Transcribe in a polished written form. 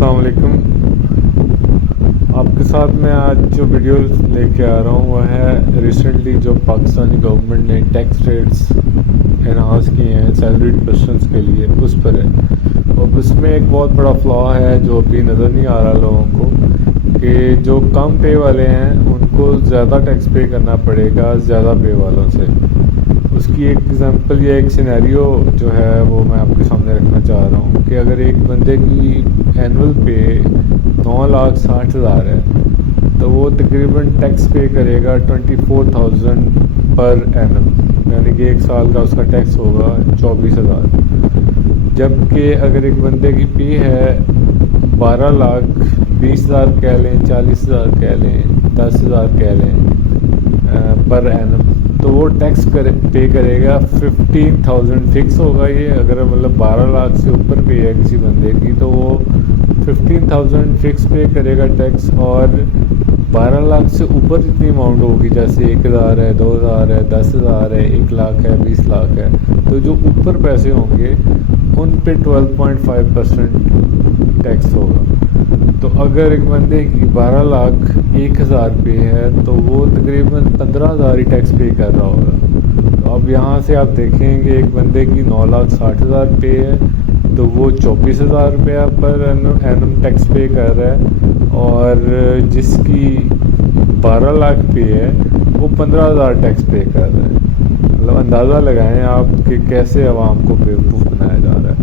السلام علیکم. آپ کے ساتھ میں آج جو ویڈیو لے کے آ رہا ہوں وہ ہے ریسنٹلی جو پاکستانی گورنمنٹ نے ٹیکس ریٹس انہانس کیے ہیں سیلریڈ پرسنس کے لیے، اس پر ہے. اور اس میں ایک بہت بڑا فلا ہے جو ابھی نظر نہیں آ رہا لوگوں کو، کہ جو کم پے والے ہیں ان کو زیادہ ٹیکس پے کرنا پڑے گا زیادہ پے والوں سے. اس کی ایک ایگزامپل یا ایک سینیریو جو ہے وہ میں آپ کے سامنے رکھنا چاہ رہا ہوں کہ اگر ایک بندے کی اینول پے 9,60,000 ہے تو وہ تقریباً ٹیکس پے کرے گا 24,000 پر اینم، یعنی کہ ایک سال کا اس کا ٹیکس ہوگا 24,000. جبکہ اگر ایک بندے کی پے ہے 12,20,000 کہہ لیں، 40,000 کہہ لیں، 10,000 کہہ لیں پر اینم، تو وہ ٹیکس پے کرے گا 15,000 فکس ہوگا. یہ اگر مطلب 12 لاکھ سے اوپر پے ہے کسی بندے کی تو وہ 15,000 فکس پے کرے گا ٹیکس. اور 12 لاکھ سے اوپر جتنی اماؤنٹ ہوگی، جیسے 1,000 ہے، 2,000 ہے، 10,000 ہے، 1 لاکھ ہے، 20 لاکھ ہے، تو جو اوپر پیسے ہوں گے ان پہ 12.5% ٹیکس ہوگا. تو اگر ایک بندے کی 12,01,000 پے ہے تو وہ تقریباً 15,000 ہی ٹیکس پے کر رہا ہوگا. تو اب یہاں سے آپ دیکھیں کہ ایک بندے کی 9,60,000 پے ہے تو وہ 24,000 روپیہ پر اینم ٹیکس پے کر رہا ہے، اور جس کی 12 لاکھ پے ہے وہ 15,000 ٹیکس پے کر رہا ہے. مطلب اندازہ لگائیں آپ کہ کیسے عوام کو بیوقوف بنایا جا رہا ہے.